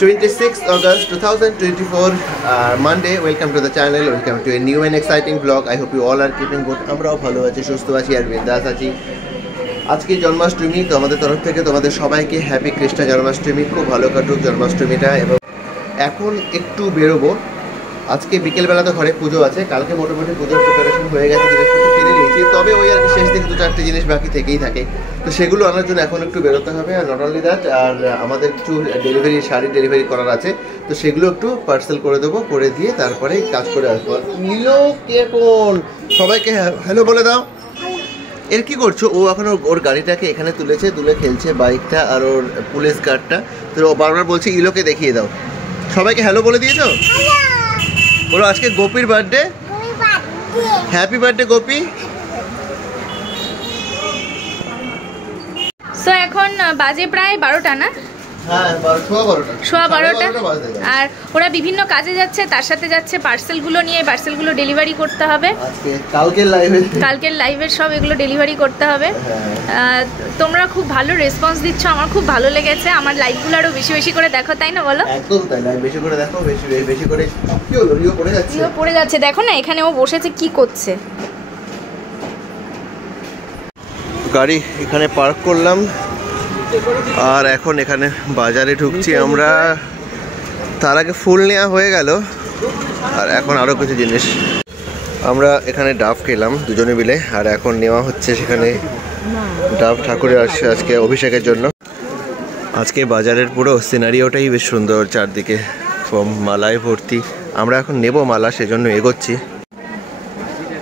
26th August 2024 Monday. Welcome to the channel, welcome to a new and exciting vlog. I hope you all are keeping good. আমরাও ভালো আছি, সুস্থ আছি আর বিন্দাস আছি। আজকে জন্মাষ্টমী, তো আমাদের তরফ থেকে তোমাদের সবাইকে হ্যাপি কৃষ্ণ জন্মাষ্টমী। খুব ভালো কাটুক জন্মাষ্টমীটা। এবং এখন একটু বেরোবো। আজকে বিকেলবেলা তো ঘরে পুজো আছে, কালকে মোটামুটি পুজোর প্রিপারেশন হয়ে গেছে, জিনিসপত্র কিনে নিয়েছি। তবে ওই আর শেষ দিকে 2-4টে জিনিস বাকি থেকেই থাকে, তো সেগুলো আনার জন্য এখন একটু বেরোতে হবে। আর নট অনলি দ্যাট, আর আমাদের কিছু শাড়ি ডেলিভারি করার আছে, তো সেগুলো একটু পার্সেল করে দেবো, করে দিয়ে তারপরে কাজ করে আসবো। নিলো কে কোন, সবাইকে হ্যালো বলে দাও। এর কি করছো? ও এখন ওর গাড়িটাকে এখানে তুলেছে, তুলে খেলছে বাইকটা আর ওর পুলিশ গার্ডটা। তো ও বারবার বলছে ইলোকে দেখিয়ে দাও। সবাইকে হ্যালো বলে দিয়েছো? বলো আজকে গোপীর birthday, happy birthday Gopi. So এখন বাজে প্রায় 12টা না? হ্যাঁ, সোয়া 12টা। আর ওরা বিভিন্ন কাজে যাচ্ছে, তার সাথে যাচ্ছে পার্সেলগুলো নিয়ে, পার্সেলগুলো ডেলিভারি করতে হবে। কালকের লাইভের সব এগুলো ডেলিভারি করতে হবে। তোমরা খুব ভালো রেসপন্স দিচ্ছ, আমার খুব ভালো লেগেছে। আমার লাইভগুলো আরো বেশি বেশি করে দেখো, তাই না বলো? একদম তাই, লাইভ বেশি করে দেখো, বেশি করে। কি হলো, রিও পড়ে যাচ্ছে? রিও পড়ে যাচ্ছে, দেখো না এখানে ও বসেছে কি করছে। গাড়ি এখানে পার্ক করলাম আর এখন এখানে বাজারে ঢুকছি আমরা। তার আগে ফুল নেওয়া হয়ে গেল, আর এখন আরও কিছু জিনিস। আমরা এখানে ডাব খেলাম দুজনে মিলে, আর এখন নেওয়া হচ্ছে সেখানে ডাব ঠাকুরের আসছে আজকে অভিষেকের জন্য। আজকে বাজারের পুরো সিনারিওটাই বেশ সুন্দর, চারদিকে মালায় ভর্তি। আমরা এখন নেব মালা, সেজন্য এগোচ্ছি।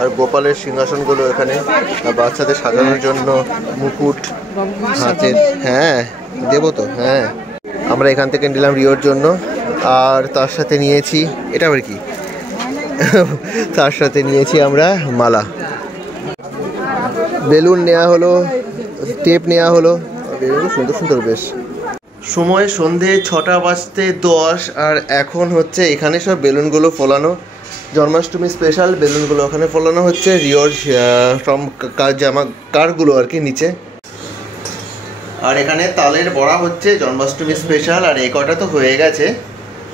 আর গোপালের সিংহাসনগুলো এখানে, বাচ্চাদের সাজানোর জন্য মুকুট হাতের। হ্যাঁ দেবো তো, হ্যাঁ। আমরা এখান থেকে নিলাম রিওর জন্য, আর তার সাথে নিয়েছি এটা আবার কি তার সাথে নিয়েছি আমরা মালা, বেলুন নেওয়া হলো, টেপ নেওয়া হলো, সুন্দর সুন্দর বেশ। সময় সন্ধে 6:10, আর এখন হচ্ছে এখানে সব বেলুনগুলো ফোলানো, জন্মাষ্টমী স্পেশাল বেলুনগুলো ওখানে ফোলানো হচ্ছে। রিওর ফ্রম জামা কারগুলো আর কি নিচে। আর এখানে তালের বড়া হচ্ছে জন্মাষ্টমী স্পেশাল। আর এই কটা তো হয়ে গেছে,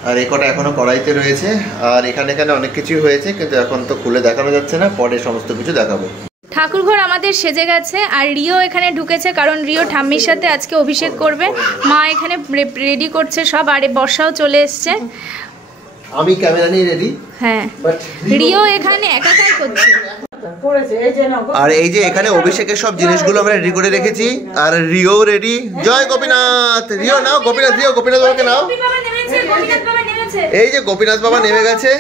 আর এই কটা এখনও কড়াইতে রয়েছে। আর এখানে অনেক কিছুই হয়েছে, কিন্তু এখন তো খুলে দেখানো যাচ্ছে না, পরে সমস্ত কিছু দেখাবো। ঠাকুরঘর আমাদের সেজে গেছে, আর রিও এখানে ঢুকেছে, কারণ রিও ঠাম্মির সাথে আজকে অভিষেক করবে। মা এখানে রেডি করছে সব, আর বর্ষাও চলে এসছে। আমি ক্যামেরা নিয়ে রেডি। হ্যাঁ, রিও এখানে একাকাই করছে। আর এই যে এখানে অভিষেকের সব জিনিসগুলো আমরা রেডি করে রেখেছি, আর রিও রেডি। জয় গোপীনাথ। রিও নাও, গোপীনাথ রিও, গোপীনাথ বাবাকে নাও। এই যে গোপীনাথ বাবা নেমে গেছে।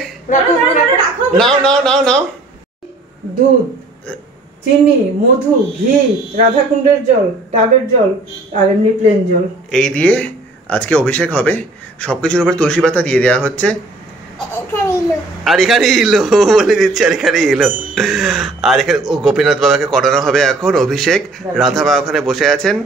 নাও নাও নাও নাও। দুধ, চিনি, মধু, ঘি, রাধাকুণ্ডের জল, ডাবের জল, আর এমনি প্লেন জল, এই দিয়ে আজকে অভিষেক হবে। সবকিছুর উপর তুলসী পাতা দিয়ে দেওয়া হচ্ছে। আর এখানে এলো বলে দিচ্ছে, আর এখানে এলো। আর এখানে গোপীনাথ বাবাকে করানো হবে এখন অভিষেক। রাধা মা ওখানে বসে আছেন।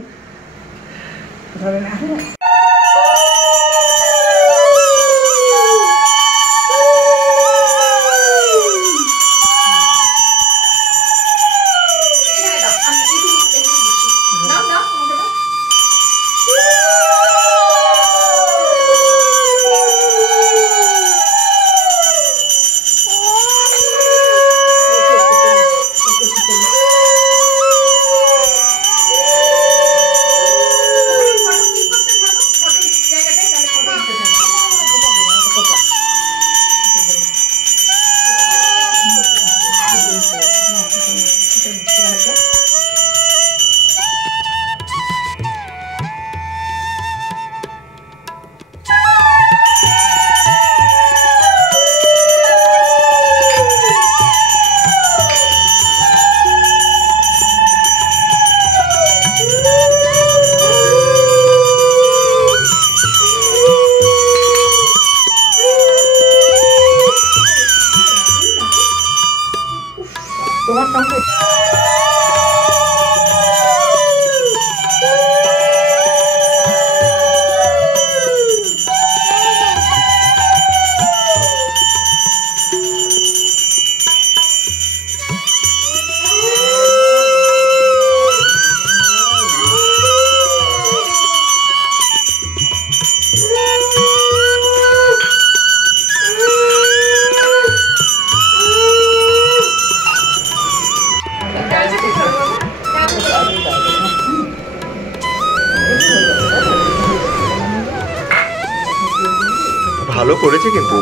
ভালো করেছে কিন্তু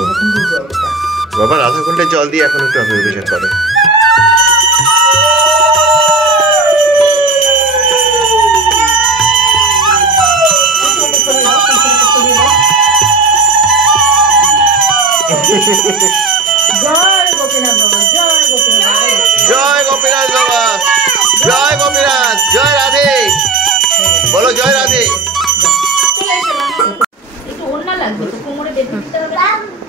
বাবা, রাধাকুণ্ডের জল দিয়ে এখন একটু অভিষেক করো। জয় গোপীনাথ বাবা, জয় গোপীনাথ, জয় রাধে, বলো জয় রাধে।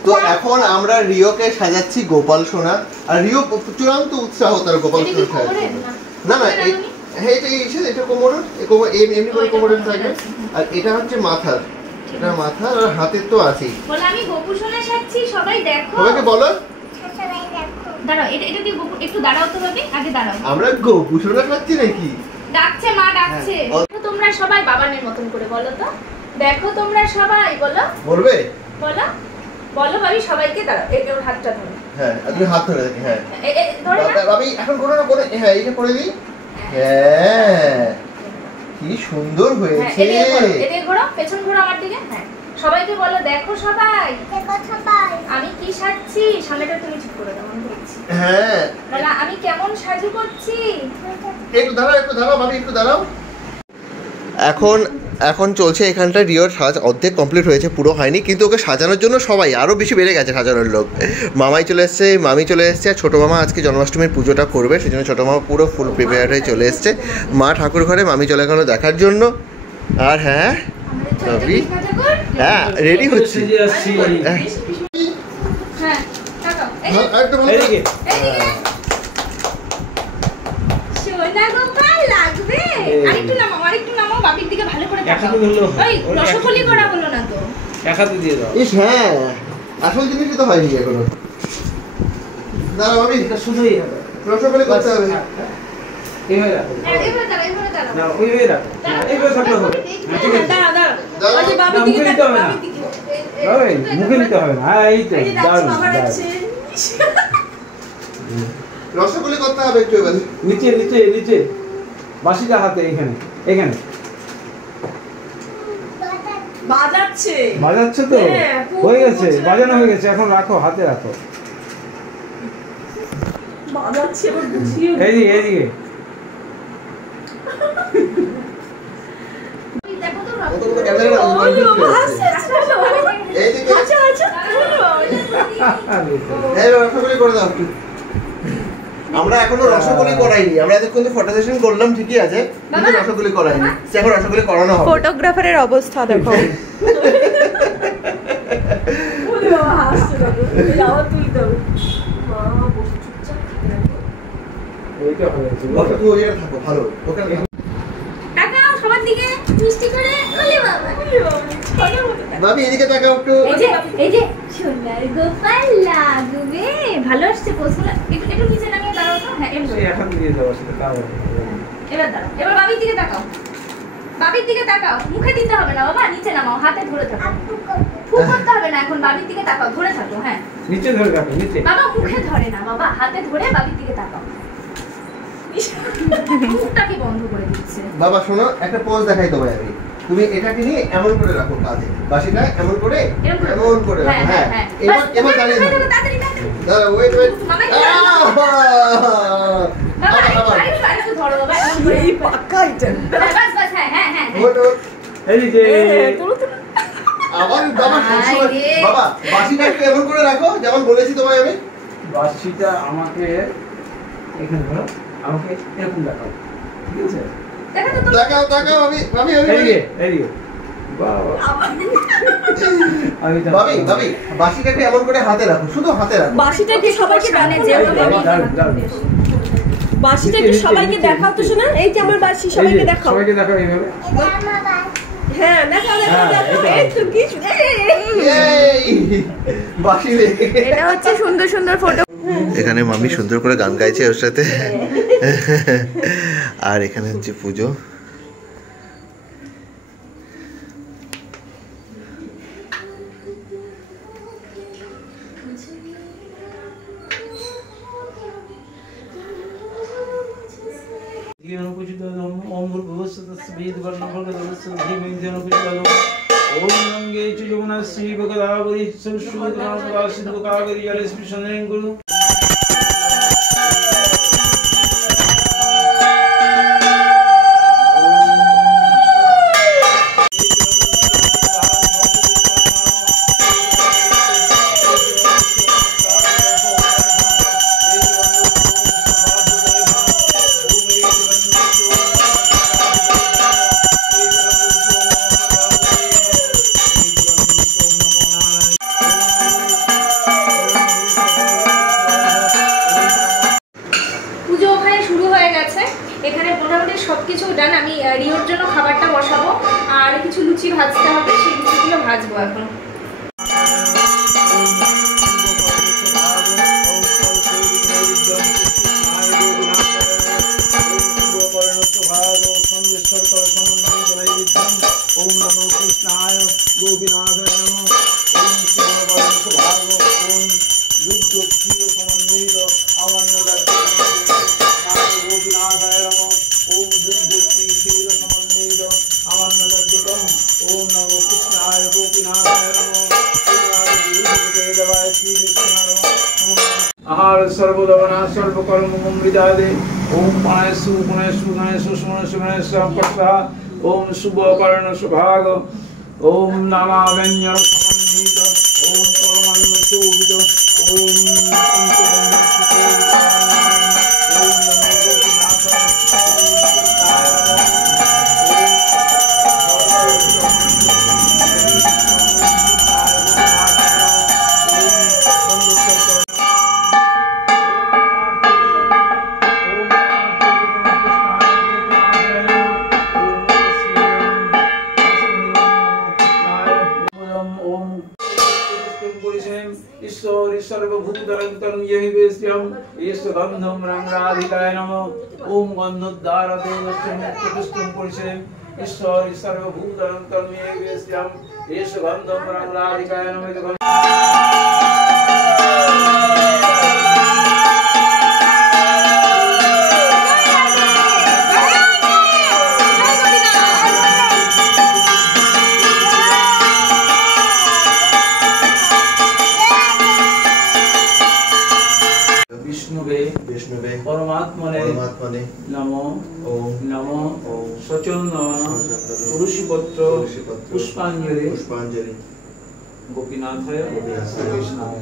তো এখন আমরা রিওকে সাজাচ্ছি গোপাল সোনা, আর রিও চূড়ান্ত উৎসাহ তার গোপাল সোনা সাজাচ্ছে। না না, এটা কোমর, এমনি করে কোমরের থাকে, আর এটা হচ্ছে মাথার, এটা মাথা আর হাতের তো আছেই। বল আমি গোপু সোনা সাজছি, সবাই দেখো। সবাইকে বলো, সবাই দেখো। দাঁড়াও, এটা দিয়ে গোপু একটু দাঁড়াও তো ভাবি, আগে দাঁড়াও। আমরা গোপু সোনা সাজছি নাকি? ডাকছে মা, ডাকছে। তোমরা সবাই বাবানের মতন করে বলো তো, দেখো তোমরা সবাই বলো। বলবে? বলো বলো ভাবি, সবাইকে দাঁড়াও, এই ওর হাতটা ধরো। হ্যাঁ, তুমি হাত ধরে দেখি। হ্যাঁ ধরে না ভাবি, এখন করে না করে, হ্যাঁ এইটা করে দিই। হ্যাঁ, কি সুন্দর হয়েছে। এদিকে ঘোরো, পেছন ঘোরো আমার দিকে। হ্যাঁ, সবাইকে বলো দেখো সবাই, দেখো সবাই আমি কি সাজছি। সামনেটা তুমি ঠিক করে দাও, আমি দেখছি। হ্যাঁ, বলো আমি কেমন সাজু করছি। একটু দাঁড়াও ভাবি, একটু দাঁড়াও। এখন চলছে এখানটা রিওর সাজ অর্ধেক কমপ্লিট হয়েছে, পুরো হয়নি, কিন্তু ওকে সাজানোর জন্য সবাই আরও বেশি বেড়ে গেছে সাজানোর লোক। মামাই চলে এসছে, মামি চলে এসছে, আর ছোটো মামা আজকে জন্মাষ্টমীর পুজোটা করবে, সেই জন্য ছোটো মামা পুরো ফুল প্রিপেয়ার হয়ে চলে এসছে। মা ঠাকুর ঘরে, মামি চলে গেল দেখার জন্য। আর হ্যাঁ সবই হ্যাঁ রেডি হচ্ছে। আসল জিনিসই তো হয়নি এখনো। দাঁড়াও ভাবি, শুধুই রসগোল্লা করতে হবে। রসগোল্লা করতে হবে একটু। নিচে নিচে নিচে বাসিটা হাতে, এখানে এখানে বাজাচ্ছে তো, হয়ে গেছে, বাজানো হয়ে গেছে, এখন রাখো, হাতে রাখো। এইদিকে এইদিকে আমরা এখনো রসগোল্লা করাইনি, আমরা এতক্ষণ ফটো সেশন করলাম ঠিকই আছে, কিন্তু রসগোল্লা করাইনি, এখন রসগোল্লা করানো হবে। ফটোগ্রাফারের অবস্থা দেখো। ভাবি এদিকে তাকাও একটু। এই যে সোনার গোপাল লাগবে, ভালো আসছে পোস্টগুলো। একটু নিচে নামিয়ে দাঁড়াও তো। হ্যাঁ এখন দিয়ে দাও সেটা, তাও এবার দাঁড়াও, এবার বাবির দিকে তাকাও, বাবির দিকে তাকাও। মুখে দিতে হবে না বাবা, নিচে নামাও, হাতে ধরে থাকো, ফু করতে হবে না এখন। বাবির দিকে তাকাও, ধরে থাকো। হ্যাঁ নিচে ধরে রাখো, নিচে। বাবা মুখে ধরে না বাবা, হাতে ধরে বাবির দিকে তাকাও। মুখটাকে বন্ধ করে দিচ্ছে। বাবা শোনো, একটা পোজ দেখাই তোমায় আমি। তুমি এটাকে নিয়ে এমন করে রাখো কাঁধে, বাঁশিটা এমন করে রাখো। হ্যাঁ এবার দাঁড়িয়ে থাকো। দাঁড়া, ওয়েট আবার বাবা, বাঁশিটা একটু এমন করে রাখো যেমন বলেছি তোমায় আমি। বাঁশিটা আমাকে এখানে ধরো, আমাকে এরকম দেখাও, ঠিক আছে? তাকাও ভাবি এইদিকে ভাবি, বাঁশিটাকে এমন করে হাতে রাখো, শুধু হাতে রাখো। বাঁশিটাকে সবাইকে সবাইকে দেখাও তো শোনা। এই যে আমার বাঁশি, সবাইকে দেখাও, সবাইকে দেখাও এইভাবে। হ্যাঁ দেখাও। এই তো কি বাঁশি লেগে, এটা হচ্ছে সুন্দর সুন্দর ফটো। এখানে মামি সুন্দর করে গান গাইছে ওর সাথে। আর এখানে হচ্ছে পুজো। ওম গঙ্গে যমুনা শিব গদাবরী সুসুদনা সিন্ধু কাবেরী জলে স্পৃশনেন গুরু এখানে মোটামুটি সবকিছু ডান। আমি রিওর জন্য খাবারটা বসাবো আর কিছু লুচি ভাজতে হবে, সেই লুচিগুলো ভাজবো এখন। सर्वदवना सर्वकर्म मृदादे ओम पाणेषु गुणेषु गणेषु सुमनेषु गणेशः ओम शुभकर्ण सुभाग ओम नामा व्यंजन समन्वित ओम परमान्न शोभित ओम सर्वभूतरंतरं यहिवेश्यं ईश्वरगन्धं रंगराधिकाय नमः ओम गन्धोद्धारते प्रतिष्ठं पुरुषे ईश्वरी सर्वभूतरंतरं यहिवेश्यं ईश्वरगन्धं रंगराधिकाय नमः। विष्णुवे परमात्मने नमो नमो सचंदन तुलसीपत्र पुष्पांजलि गोपीनाथाय कृष्णाय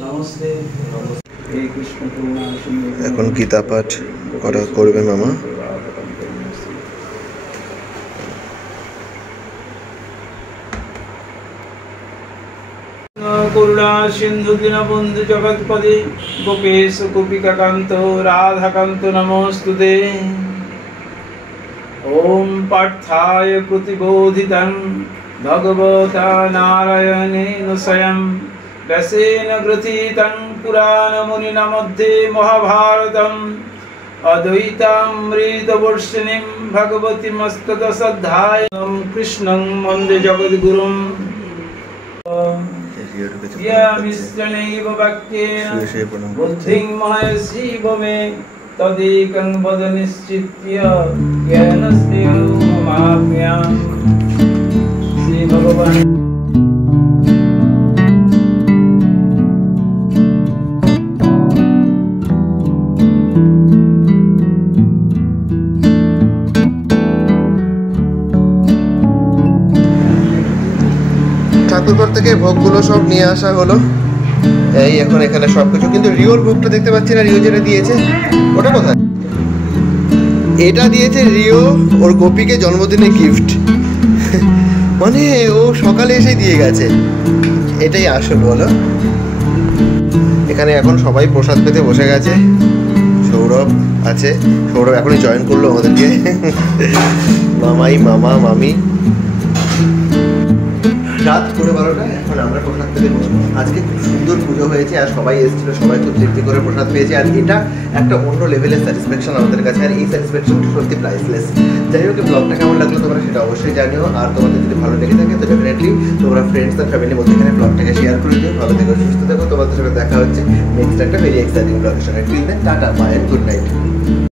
नमस्ते हे कृष्ण करुणा सिंधु। এখন গীতা পাঠ করবে মামা। करुणा सिंधु दीनबंधु जगत्पदे गोपेश गोपिकाकांत राधाकांत नमोस्तुते। ओम पार्थाय प्रतिबोधितं भगवता नारायणेन स्वयं व्यासेन ग्रथितं पुराणमुनिना मध्ये महाभारतम् अद्वैतामृतवर्षिणीं भगवतीमस्ततश्रद्धायां कृष्णं वन्दे जगद्गुरुं। यमिश्रणैव वाक्येन बुद्धिं महर्षिव मे तदेकं वद निश्चित्य ज्ञानस्य माप्याम्। श्री भगवान ঠাকুরঘর থেকে ভোগগুলো সব নিয়ে আসা হলো। এই এখন এখানে সবকিছু, কিন্তু রিওর ভোগটা দেখতে পাচ্ছি না। রিও যেটা দিয়েছে ওটা কোথায়? এটা দিয়েছে রিও ওর গোপীকে জন্মদিনে গিফট, মানে ও সকালে এসে দিয়ে গেছে। এটাই আসল বলো। এখানে এখন সবাই প্রসাদ পেতে বসে গেছে। সৌরভ আছে, সৌরভ এখনই জয়েন করলো আমাদেরকে। মামাই মামা মামি রাত 12:30 এখন আমরা প্রসাদ পেতে বসবো। আজকে খুব সুন্দর পুজো হয়েছে আর সবাই এসেছিল, সবাই খুব তৃপ্তি করে প্রসাদ পেয়েছে। আর এটা একটা অন্য লেভেলের স্যাটিসফ্যাকশন আমাদের কাছে, আর এই স্যাটিসফ্যাকশনটা সত্যি প্রাইসলেস। যাই হোক, ব্লগটা কেমন লাগলো তোমরা সেটা অবশ্যই জানিও। আর তোমাদের যদি ভালো লেগে থাকে তো ডেফিনেটলি তোমরা ফ্রেন্ডস আর ফ্যামিলির মধ্যে এখানে ব্লগটাকে শেয়ার করে দিও। ভালো থেকো, সুস্থ থেকো। তোমাদের সাথে দেখা হচ্ছে নেক্সট একটা ভেরি এক্সাইটিং ব্লগের সঙ্গে। Till then tata, bye and good night.